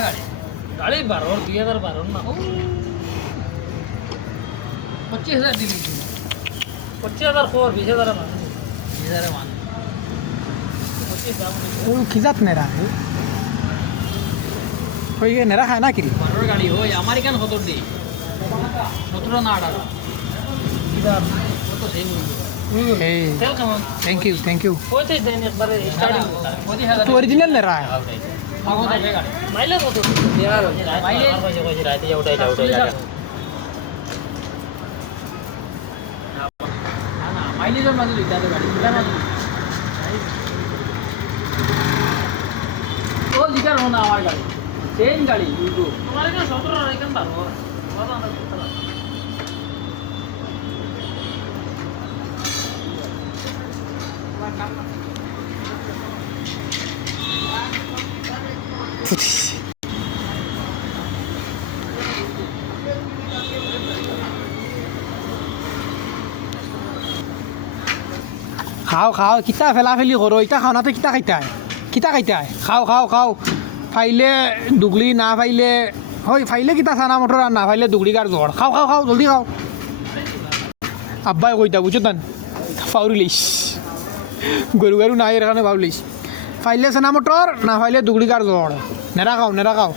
গাড়ি 2012 না 25,000 দিবি 25,000 খবর 20,000 মানুষ 20,000 মানুষ খিজাত নেরা হয়ে গে নেরা খায় না কিরি বারোর গাড়ি হয় আমার এখানে কত দে 17 না 18 কত সেই এই তেল কেমন থ্যাংক ইউ কইতে দেন একবারে স্টার্টিং 25,000 তো অরিজিনাল নেরা মাইলেজ কত মাইলেজ কইছে রাতে যা উঠাই না মাইলেজের মাঝে লিখা দে গাড়ি লিখা না ও লিখা না আমার গাড়ি চেন গাড়ি দুটো তোমার এখানে 17 আর এখানে 12 বাবা আমরা করতে পারি তোমার কাম না খাও কিতা ফেলাফেলি করো ইটা খাও না তো কিতা খাইতায় খাও ফাইলে দুগলি না ফাইলে হয় ফাইলে কিতা চানা মটর আর না ফাইলে দুগলি কার জ্বর খাও জলদি খাও আব্বাই কইতা বুঝো তান ফাউরি লইস গরু নাই এর কারণে ভাবলিস ফাইলে চানা মটর না ফাইলে দুগলি কার জ্বর নেরা খাও